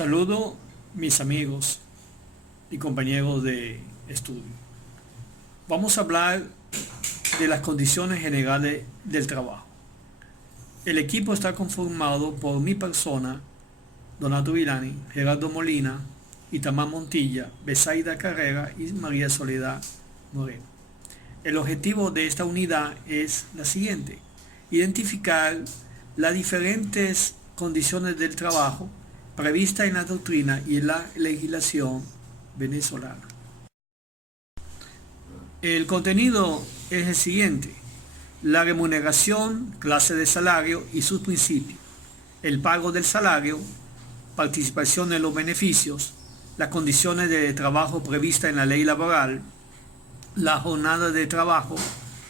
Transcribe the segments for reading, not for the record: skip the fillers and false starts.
Saludo mis amigos y compañeros de estudio. Vamos a hablar de las condiciones generales del trabajo. El equipo está conformado por mi persona, Donato Vilani, Gerardo Molina, Itamar Montilla, Besaida Carrera y María Soledad Moreno. El objetivo de esta unidad es la siguiente: identificar las diferentes condiciones del trabajo prevista en la doctrina y en la legislación venezolana. El contenido es el siguiente: la remuneración, clase de salario y sus principios, el pago del salario, participación en los beneficios, las condiciones de trabajo previstas en la ley laboral, la jornada de trabajo,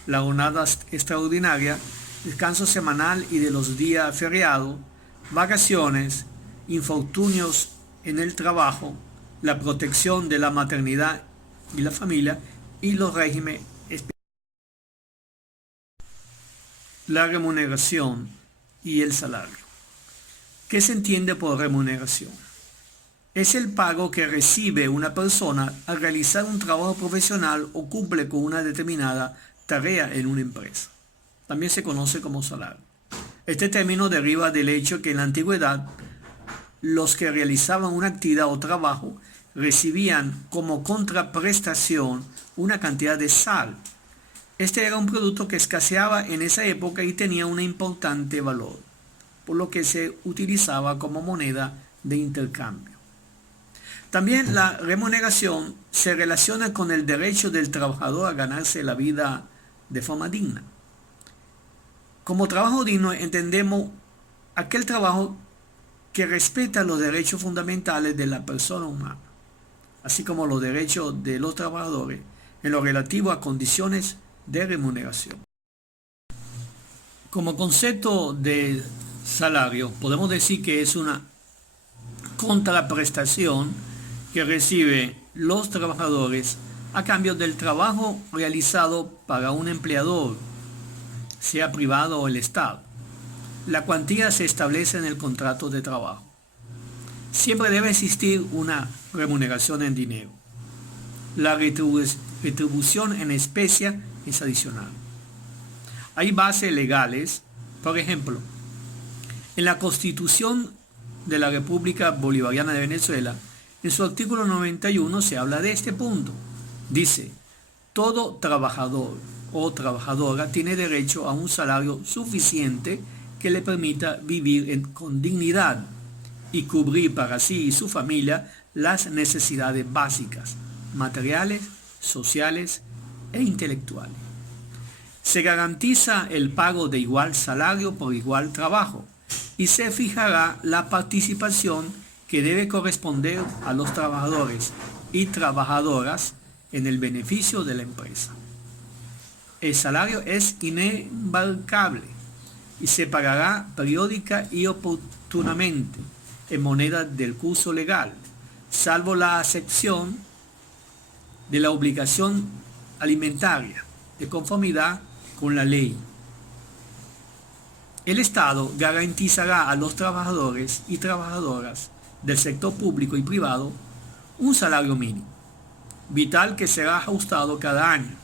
la jornada extraordinaria, descanso semanal y de los días feriados, vacaciones, infortunios en el trabajo, la protección de la maternidad y la familia y los regímenes especiales. La remuneración y el salario. ¿Qué se entiende por remuneración? Es el pago que recibe una persona al realizar un trabajo profesional o cumple con una determinada tarea en una empresa. También se conoce como salario. Este término deriva del hecho que en la antigüedad los que realizaban una actividad o trabajo recibían como contraprestación una cantidad de sal. Este era un producto que escaseaba en esa época y tenía un importante valor, por lo que se utilizaba como moneda de intercambio. También la remuneración se relaciona con el derecho del trabajador a ganarse la vida de forma digna. Como trabajo digno entendemos aquel trabajo que respeta los derechos fundamentales de la persona humana, así como los derechos de los trabajadores en lo relativo a condiciones de remuneración. Como concepto de salario, podemos decir que es una contraprestación que reciben los trabajadores a cambio del trabajo realizado para un empleador, sea privado o el Estado. La cuantía se establece en el contrato de trabajo. Siempre debe existir una remuneración en dinero. La retribución en especie es adicional. Hay bases legales, por ejemplo, en la Constitución de la República Bolivariana de Venezuela, en su artículo 91 se habla de este punto. Dice: todo trabajador o trabajadora tiene derecho a un salario suficiente que le permita vivir con dignidad y cubrir para sí y su familia las necesidades básicas, materiales, sociales e intelectuales. Se garantiza el pago de igual salario por igual trabajo y se fijará la participación que debe corresponder a los trabajadores y trabajadoras en el beneficio de la empresa. El salario es inembarcable y se pagará periódica y oportunamente en moneda del curso legal, salvo la excepción de la obligación alimentaria, de conformidad con la ley. El Estado garantizará a los trabajadores y trabajadoras del sector público y privado un salario mínimo, vital, que será ajustado cada año,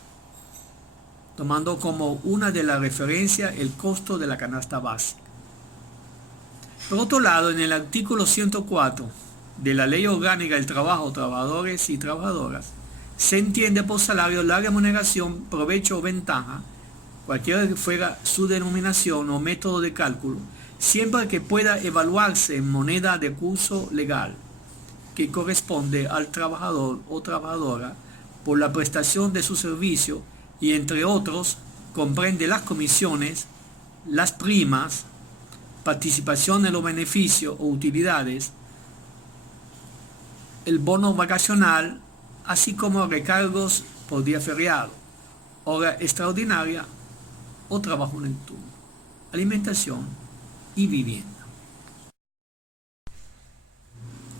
tomando como una de las referencias el costo de la canasta básica. Por otro lado, en el artículo 104 de la Ley Orgánica del Trabajo, Trabajadores y Trabajadoras, se entiende por salario la remuneración, provecho o ventaja, cualquiera que fuera su denominación o método de cálculo, siempre que pueda evaluarse en moneda de curso legal, que corresponde al trabajador o trabajadora por la prestación de su servicio y, entre otros, comprende las comisiones, las primas, participación en los beneficios o utilidades, el bono vacacional, así como recargos por día feriado, hora extraordinaria o trabajo nocturno, alimentación y vivienda.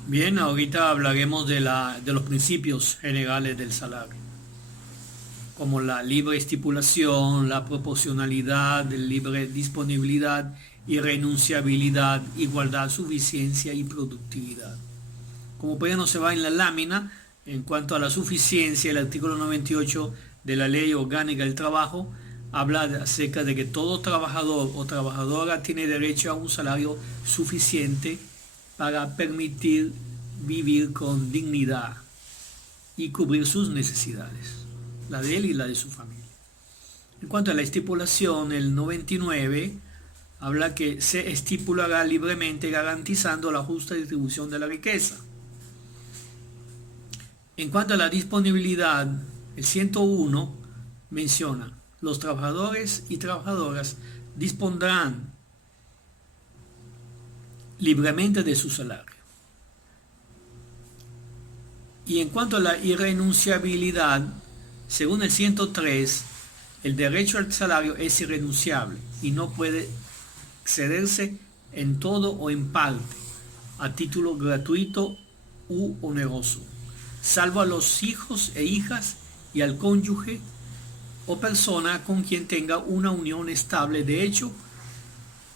Bien, ahorita hablaremos de los principios generales del salario, como la libre estipulación, la proporcionalidad, la libre disponibilidad, irrenunciabilidad, igualdad, suficiencia y productividad. Como pueden observar en la lámina, en cuanto a la suficiencia, el artículo 98 de la Ley Orgánica del Trabajo habla acerca de que todo trabajador o trabajadora tiene derecho a un salario suficiente para permitir vivir con dignidad y cubrir sus necesidades, la de él y la de su familia. En cuanto a la estipulación, el 99 habla que se estipulará libremente garantizando la justa distribución de la riqueza. En cuanto a la disponibilidad, el 101 menciona: los trabajadores y trabajadoras dispondrán libremente de su salario. Y en cuanto a la irrenunciabilidad, según el 103, el derecho al salario es irrenunciable y no puede cederse en todo o en parte, a título gratuito u oneroso, salvo a los hijos e hijas y al cónyuge o persona con quien tenga una unión estable de hecho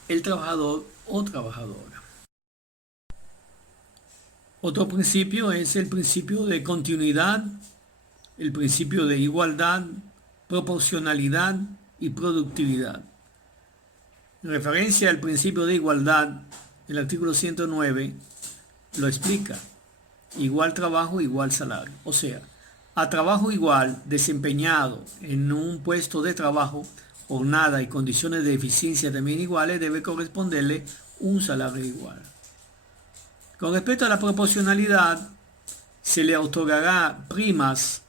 el trabajador o trabajadora. Otro principio es el principio de continuidad, el principio de igualdad, proporcionalidad y productividad. En referencia al principio de igualdad, el artículo 109 lo explica: igual trabajo, igual salario. O sea, a trabajo igual desempeñado en un puesto de trabajo, jornada y condiciones de eficiencia también iguales, debe corresponderle un salario igual. Con respecto a la proporcionalidad, se le otorgará primas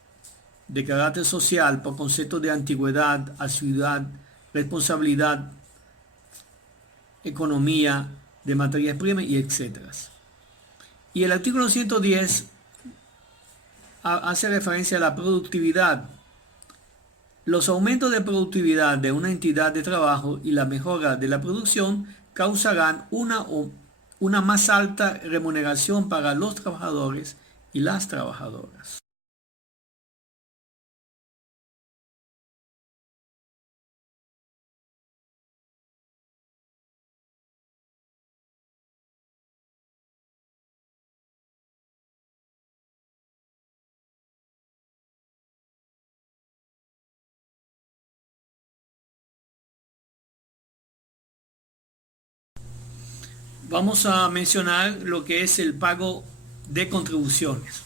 de carácter social por conceptos de antigüedad, asiduidad, responsabilidad, economía de materias primas y etcétera. Y el artículo 110 hace referencia a la productividad. Los aumentos de productividad de una entidad de trabajo y la mejora de la producción causarán una más alta remuneración para los trabajadores y las trabajadoras. Vamos a mencionar lo que es el pago de contribuciones.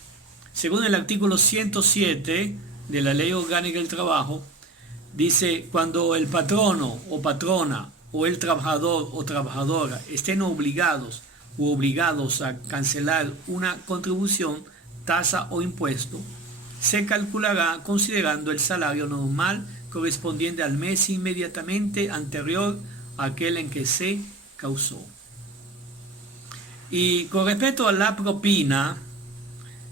Según el artículo 107 de la Ley Orgánica del Trabajo, dice: cuando el patrono o patrona o el trabajador o trabajadora estén obligados a cancelar una contribución, tasa o impuesto, se calculará considerando el salario normal correspondiente al mes inmediatamente anterior a aquel en que se causó. Y con respecto a la propina,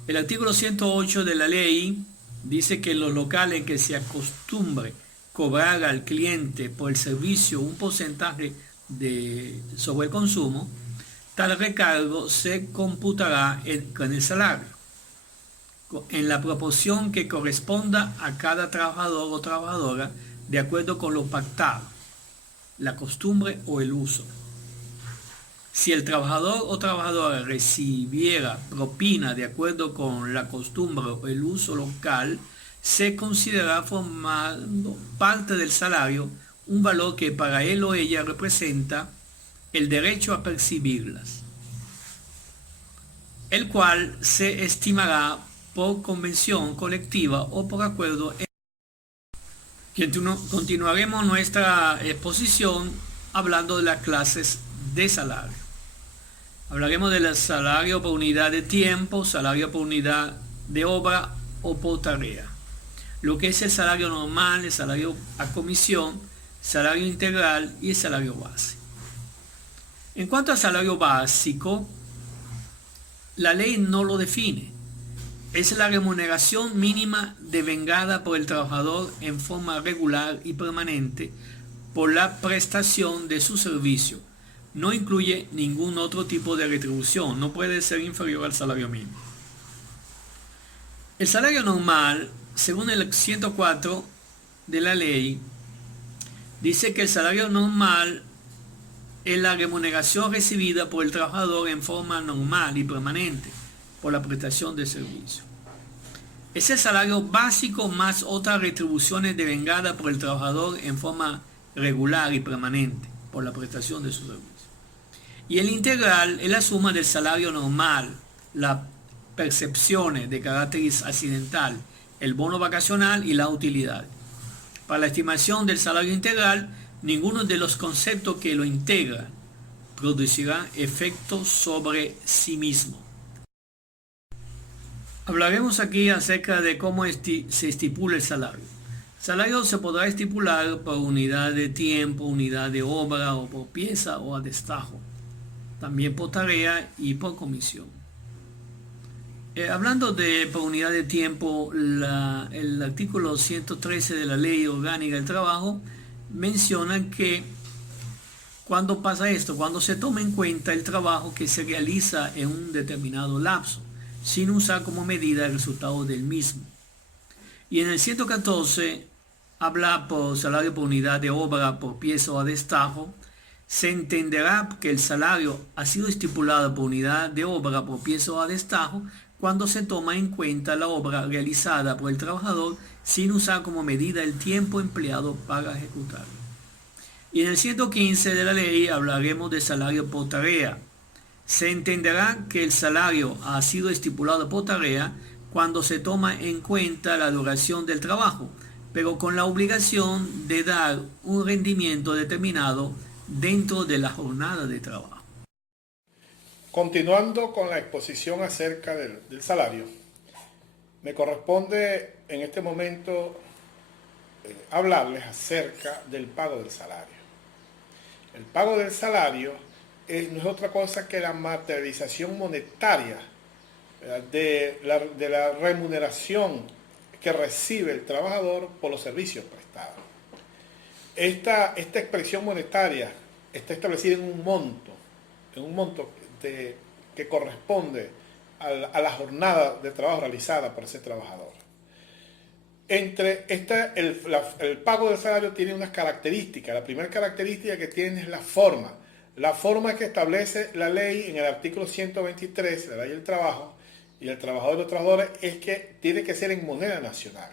el artículo 108 de la ley dice que en los locales en que se acostumbre cobrar al cliente por el servicio un porcentaje sobre el consumo, tal recargo se computará con el salario, en la proporción que corresponda a cada trabajador o trabajadora, de acuerdo con lo pactado, la costumbre o el uso. Si el trabajador o trabajadora recibiera propina de acuerdo con la costumbre o el uso local, se considerará formando parte del salario un valor que para él o ella representa el derecho a percibirlas, el cual se estimará por convención colectiva o por acuerdo. Continuaremos nuestra exposición hablando de las clases de salario. Hablaremos del salario por unidad de tiempo, salario por unidad de obra o por tarea. Lo que es el salario normal, el salario a comisión, salario integral y el salario base. En cuanto al salario básico, la ley no lo define. Es la remuneración mínima devengada por el trabajador en forma regular y permanente por la prestación de su servicio. No incluye ningún otro tipo de retribución, no puede ser inferior al salario mínimo. El salario normal, según el 104 de la ley, dice que el salario normal es la remuneración recibida por el trabajador en forma normal y permanente por la prestación de servicio. Es el salario básico más otras retribuciones devengadas por el trabajador en forma regular y permanente por la prestación de su servicio. Y el integral es la suma del salario normal, las percepciones de carácter accidental, el bono vacacional y la utilidad. Para la estimación del salario integral, ninguno de los conceptos que lo integran producirá efectos sobre sí mismo. Hablaremos aquí acerca de cómo se estipula el salario. El salario se podrá estipular por unidad de tiempo, unidad de obra o por pieza o a destajo, también por tarea y por comisión. Hablando de por unidad de tiempo, el artículo 113 de la Ley Orgánica del Trabajo menciona que cuando pasa esto, cuando se toma en cuenta el trabajo que se realiza en un determinado lapso, sin usar como medida el resultado del mismo. Y en el 114 habla por salario por unidad de obra, por pieza o a destajo. Se entenderá que el salario ha sido estipulado por unidad de obra, por pieza o a destajo cuando se toma en cuenta la obra realizada por el trabajador sin usar como medida el tiempo empleado para ejecutarlo. Y en el 115 de la ley hablaremos de salario por tarea. Se entenderá que el salario ha sido estipulado por tarea cuando se toma en cuenta la duración del trabajo, pero con la obligación de dar un rendimiento determinado dentro de la jornada de trabajo. Continuando con la exposición acerca del salario, me corresponde en este momento hablarles acerca del pago del salario. El pago del salario no es otra cosa que la materialización monetaria de la remuneración que recibe el trabajador por los servicios prestados. Esta expresión monetaria está establecida en un monto que corresponde a la jornada de trabajo realizada por ese trabajador. El pago del salario tiene unas características. La primera característica que tiene es la forma. La forma que establece la ley en el artículo 123 de la ley del trabajo y el trabajador y los trabajadores es que tiene que ser en moneda nacional.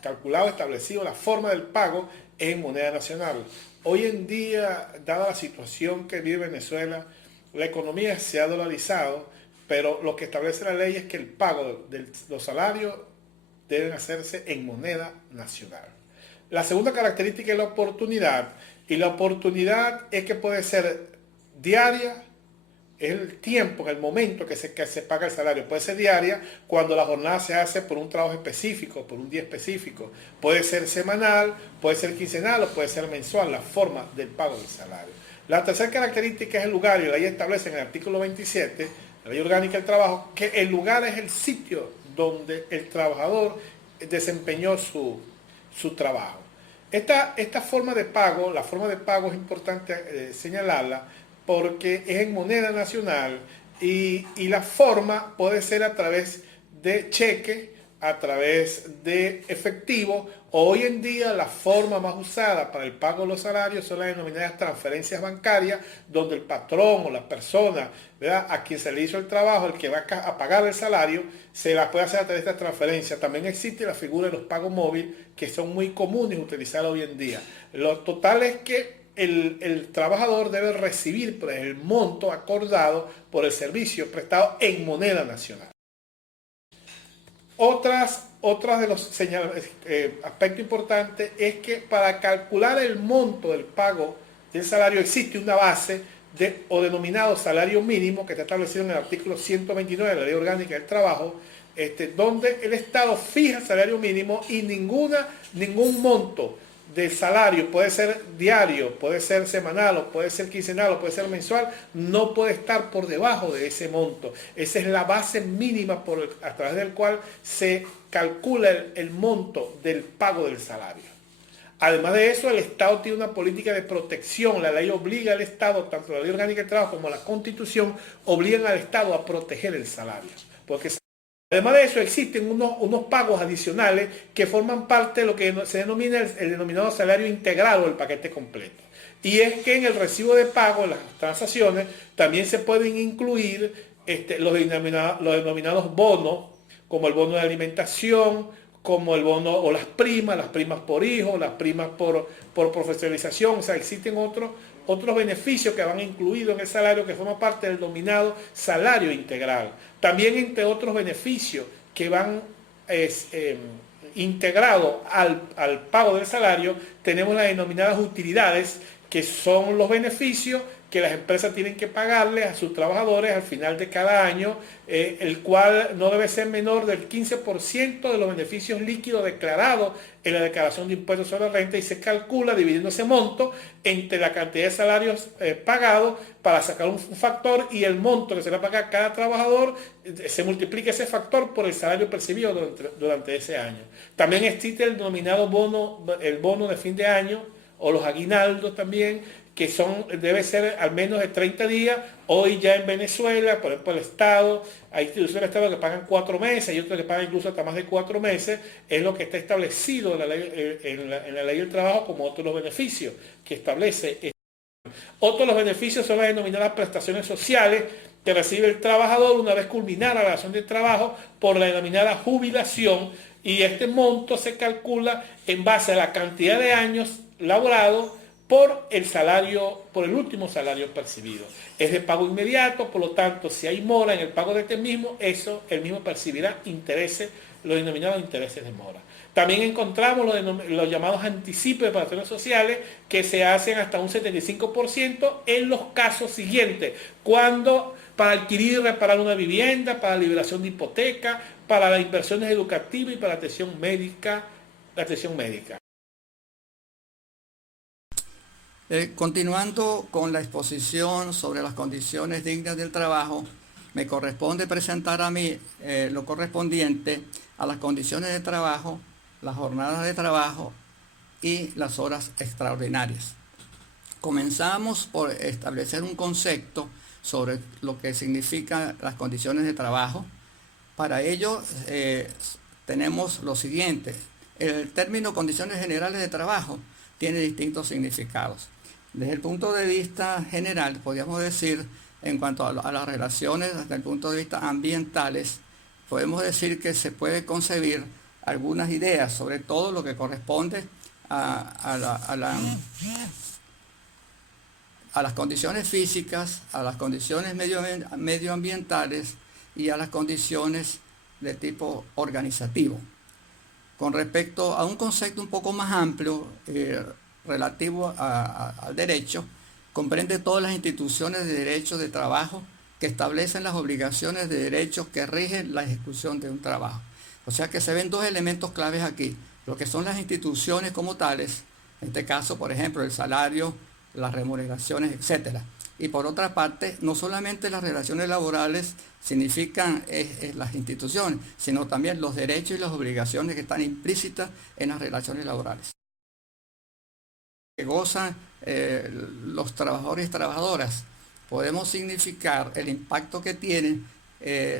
Calculado, establecido, la forma del pago es en moneda nacional. Hoy en día, dada la situación que vive Venezuela, la economía se ha dolarizado, pero lo que establece la ley es que el pago de los salarios deben hacerse en moneda nacional. La segunda característica es la oportunidad, y la oportunidad es que puede ser diaria, es el tiempo, el momento que se paga el salario. Puede ser diaria cuando la jornada se hace por un trabajo específico, por un día específico. Puede ser semanal, puede ser quincenal o puede ser mensual, la forma del pago del salario. La tercera característica es el lugar, y la ley establece en el artículo 27, la ley orgánica del trabajo, que el lugar es el sitio donde el trabajador desempeñó su trabajo. Esta forma de pago, la forma de pago es importante señalarla porque es en moneda nacional y la forma puede ser a través de cheque, a través de efectivo. Hoy en día la forma más usada para el pago de los salarios son las denominadas transferencias bancarias, donde el patrón o la persona, ¿verdad?, a quien se le hizo el trabajo, el que va a pagar el salario, se la puede hacer a través de esta transferencia. También existe la figura de los pagos móviles, que son muy comunes utilizar hoy en día. Lo total es que el trabajador debe recibir pues, el monto acordado por el servicio prestado en moneda nacional. Otras de los aspectos importantes es que para calcular el monto del pago del salario existe una base o denominado salario mínimo que está establecido en el artículo 129 de la Ley Orgánica del Trabajo, donde el Estado fija el salario mínimo y ningún monto de salario, puede ser diario, puede ser semanal, o puede ser quincenal, o puede ser mensual, no puede estar por debajo de ese monto. Esa es la base mínima a través del cual se calcula el monto del pago del salario. Además de eso, el Estado tiene una política de protección. La ley obliga al Estado, tanto la Ley Orgánica del Trabajo como la Constitución, obligan al Estado a proteger el salario. Porque además de eso, existen unos pagos adicionales que forman parte de lo que se denomina el denominado salario integral o el paquete completo. Y es que en el recibo de pago, en las transacciones, también se pueden incluir los denominados bonos, como el bono de alimentación, como el bono o las primas por hijo, las primas por profesionalización. O sea, existen otros beneficios que van incluidos en el salario que forman parte del denominado salario integral. También entre otros beneficios que van integrados al pago del salario, tenemos las denominadas utilidades, que son los beneficios que las empresas tienen que pagarles a sus trabajadores al final de cada año, el cual no debe ser menor del 15% de los beneficios líquidos declarados en la declaración de impuestos sobre la renta, y se calcula dividiendo ese monto entre la cantidad de salarios pagados para sacar un factor, y el monto que se le paga a cada trabajador, se multiplica ese factor por el salario percibido durante ese año. También existe el denominado el bono de fin de año, o los aguinaldos también, que debe ser al menos de 30 días. Hoy ya en Venezuela, por ejemplo, el Estado, hay instituciones del Estado que pagan 4 meses y otras que pagan incluso hasta más de 4 meses, es lo que está establecido en la ley del trabajo como otro de los beneficios que establece. Otro de los beneficios son las denominadas prestaciones sociales que recibe el trabajador una vez culminada la relación de trabajo por la denominada jubilación, y este monto se calcula en base a la cantidad de años laborados por el último salario percibido. Es de pago inmediato, por lo tanto, si hay mora en el pago de este mismo, él mismo percibirá intereses, los denominados intereses de mora. También encontramos los llamados anticipos de prestaciones sociales, que se hacen hasta un 75% en los casos siguientes: cuando para adquirir y reparar una vivienda, para la liberación de hipoteca, para las inversiones educativas y para la atención médica. Continuando con la exposición sobre las condiciones dignas del trabajo, me corresponde presentar a mí lo correspondiente a las condiciones de trabajo, las jornadas de trabajo y las horas extraordinarias. Comenzamos por establecer un concepto sobre lo que significan las condiciones de trabajo. Para ello tenemos lo siguiente: el término condiciones generales de trabajo tiene distintos significados. Desde el punto de vista general, podríamos decir, en cuanto a las relaciones desde el punto de vista ambientales, podemos decir que se puede concebir algunas ideas, sobre todo lo que corresponde a las condiciones físicas, a las condiciones medioambientales y a las condiciones de tipo organizativo. Con respecto a un concepto un poco más amplio, relativo al derecho, comprende todas las instituciones de derecho de trabajo que establecen las obligaciones de derechos que rigen la ejecución de un trabajo. O sea que se ven dos elementos claves aquí: lo que son las instituciones como tales, en este caso, por ejemplo, el salario, las remuneraciones, etc. Y por otra parte, no solamente las relaciones laborales significan las instituciones, sino también los derechos y las obligaciones que están implícitas en las relaciones laborales, que gozan los trabajadores y trabajadoras. Podemos significar el impacto que tienen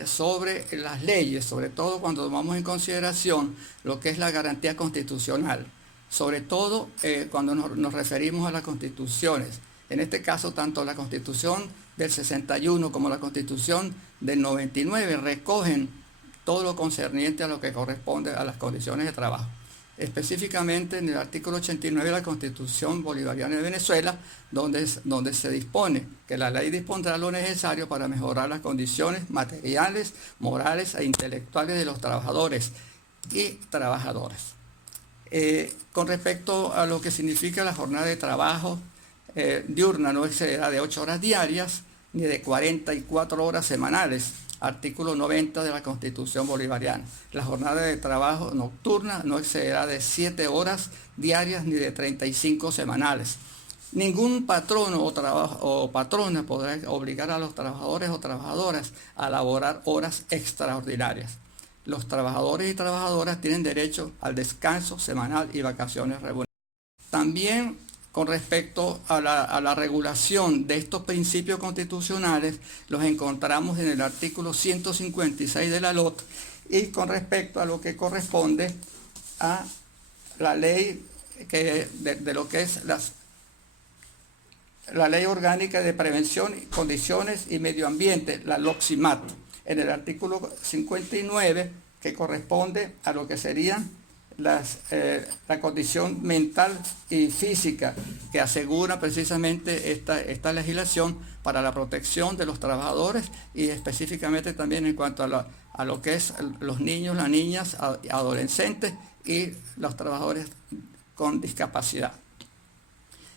sobre las leyes, sobre todo cuando tomamos en consideración lo que es la garantía constitucional, sobre todo cuando nos referimos a las constituciones. En este caso, tanto la Constitución del 61 como la Constitución del 99 recogen todo lo concerniente a lo que corresponde a las condiciones de trabajo. Específicamente en el artículo 89 de la Constitución Bolivariana de Venezuela, donde se dispone que la ley dispondrá lo necesario para mejorar las condiciones materiales, morales e intelectuales de los trabajadores y trabajadoras. Con respecto a lo que significa la jornada de trabajo diurna, no excederá de 8 horas diarias ni de 44 horas semanales, artículo 90 de la Constitución Bolivariana. La jornada de trabajo nocturna no excederá de 7 horas diarias ni de 35 semanales. Ningún patrono o patrona podrá obligar a los trabajadores o trabajadoras a laborar horas extraordinarias. Los trabajadores y trabajadoras tienen derecho al descanso semanal y vacaciones remuneradas. También, con respecto a la regulación de estos principios constitucionales, los encontramos en el artículo 156 de la LOT, y con respecto a lo que corresponde a la ley de lo que es la Ley Orgánica de Prevención, Condiciones y Medio Ambiente, la LOCSIMAT, en el artículo 59, que corresponde a lo que serían la condición mental y física, que asegura precisamente esta legislación para la protección de los trabajadores y específicamente también en cuanto a lo que es los niños, las niñas, adolescentes y los trabajadores con discapacidad.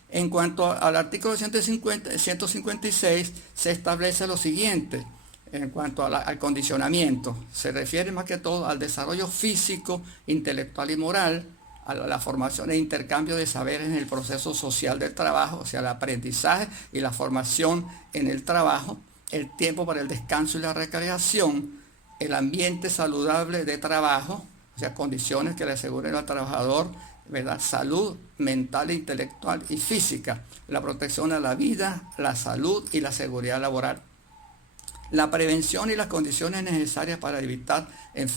En cuanto al artículo 156, se establece lo siguiente. En cuanto al condicionamiento, se refiere más que todo al desarrollo físico, intelectual y moral, a la formación e intercambio de saberes en el proceso social del trabajo, o sea, el aprendizaje y la formación en el trabajo, el tiempo para el descanso y la recreación, el ambiente saludable de trabajo, o sea, condiciones que le aseguren al trabajador, ¿verdad?, salud mental, intelectual y física, la protección a la vida, la salud y la seguridad laboral, la prevención y las condiciones necesarias para evitar en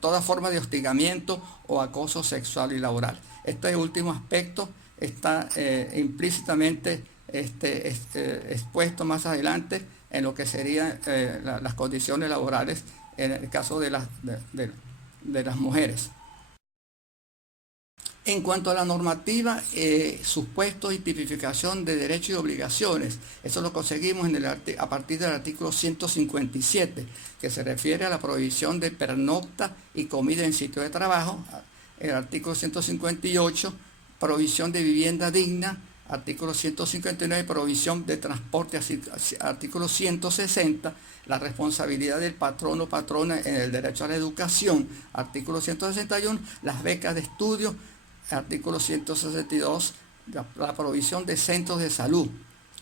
toda forma de hostigamiento o acoso sexual y laboral. Este último aspecto está implícitamente expuesto más adelante en lo que serían las condiciones laborales en el caso de las mujeres. En cuanto a la normativa, supuestos y tipificación de derechos y obligaciones, eso lo conseguimos a partir del artículo 157, que se refiere a la prohibición de pernocta y comida en sitio de trabajo. El artículo 158, provisión de vivienda digna. Artículo 159, provisión de transporte. Artículo 160, la responsabilidad del patrón o patrona en el derecho a la educación. Artículo 161, las becas de estudio. Artículo 162, la provisión de centros de salud,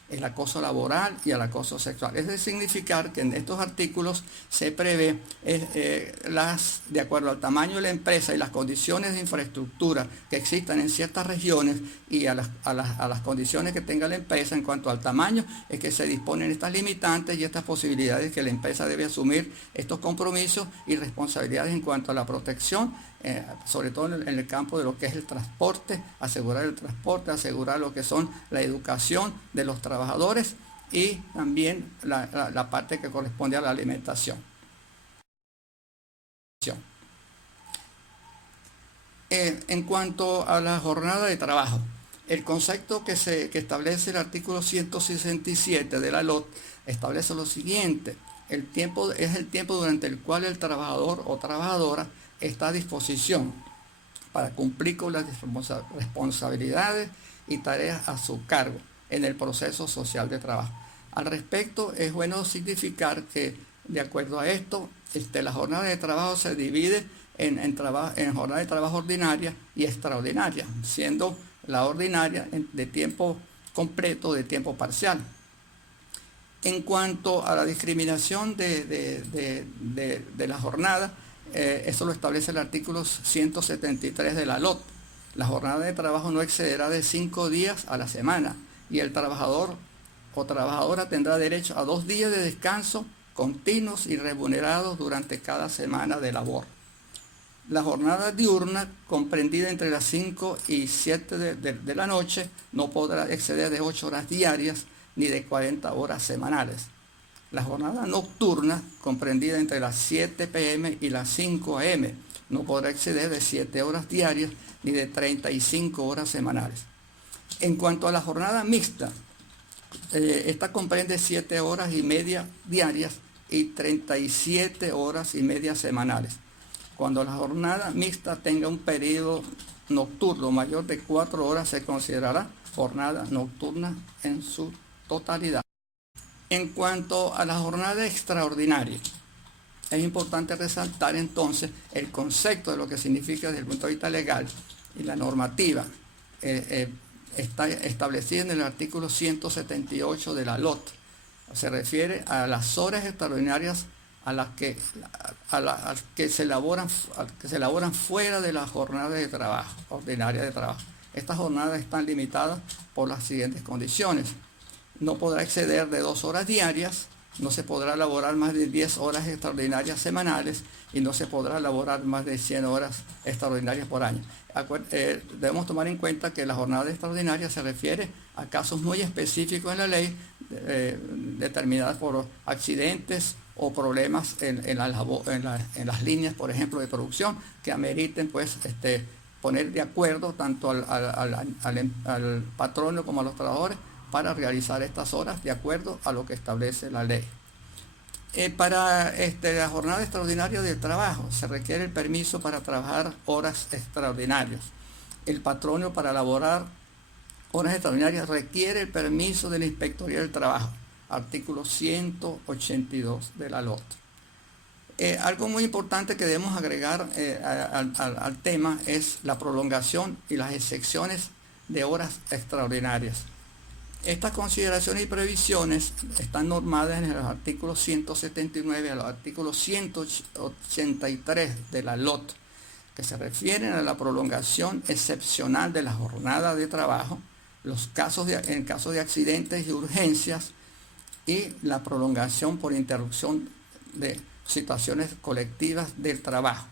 el acoso laboral y el acoso sexual. Es de significar que en estos artículos se prevé, de acuerdo al tamaño de la empresa y las condiciones de infraestructura que existan en ciertas regiones y a las condiciones que tenga la empresa en cuanto al tamaño, es que se disponen estas limitantes y estas posibilidades que la empresa debe asumir estos compromisos y responsabilidades en cuanto a la protección, sobre todo en el campo de lo que es el transporte, asegurar el transporte, asegurar lo que son la educación de los trabajadores y también la parte que corresponde a la alimentación. En cuanto a la jornada de trabajo, el concepto que establece el artículo 167 de la LOT establece lo siguiente: el tiempo es el tiempo durante el cual el trabajador o trabajadora está a disposición para cumplir con las responsabilidades y tareas a su cargo en el proceso social de trabajo. Al respecto, es bueno significar que, de acuerdo a esto, la jornada de trabajo se divide en jornada de trabajo ordinaria y extraordinaria, siendo la ordinaria de tiempo completo, de tiempo parcial. En cuanto a la discriminación de la jornada, eso lo establece el artículo 173 de la LOT. La jornada de trabajo no excederá de 5 días a la semana y el trabajador o trabajadora tendrá derecho a 2 días de descanso continuos y remunerados durante cada semana de labor. La jornada diurna, comprendida entre las 5 y 7 de la noche, no podrá exceder de 8 horas diarias ni de 40 horas semanales. La jornada nocturna, comprendida entre las 7 p.m. y las 5 a.m., no podrá exceder de 7 horas diarias ni de 35 horas semanales. En cuanto a la jornada mixta, esta comprende 7 horas y media diarias y 37 horas y media semanales. Cuando la jornada mixta tenga un periodo nocturno mayor de 4 horas, se considerará jornada nocturna en su totalidad. En cuanto a la jornada extraordinaria, es importante resaltar entonces el concepto de lo que significa desde el punto de vista legal y la normativa está establecida en el artículo 178 de la LOT. Se refiere a las horas extraordinarias a las que se elaboran fuera de la jornada de trabajo, ordinaria de trabajo. Estas jornadas están limitadas por las siguientes condiciones: no podrá exceder de 2 horas diarias no se podrá laborar más de 10 horas extraordinarias semanales y no se podrá laborar más de 100 horas extraordinarias por año. Debemos tomar en cuenta que la jornada extraordinaria se refiere a casos muy específicos en la ley, determinadas por accidentes o problemas en las líneas, por ejemplo, de producción, que ameriten pues poner de acuerdo tanto al patrono como a los trabajadores para realizar estas horas de acuerdo a lo que establece la ley. Para la jornada extraordinaria de trabajo se requiere el permiso para trabajar horas extraordinarias. El patrono para elaborar horas extraordinarias requiere el permiso de la Inspectoría del Trabajo, artículo 182 de la LOT. Algo muy importante que debemos agregar al tema es la prolongación y las excepciones de horas extraordinarias. Estas consideraciones y previsiones están normadas en los artículos 179 a los artículos 183 de la LOT, que se refieren a la prolongación excepcional de la jornada de trabajo, en caso de accidentes y urgencias, y la prolongación por interrupción de situaciones colectivas del trabajo.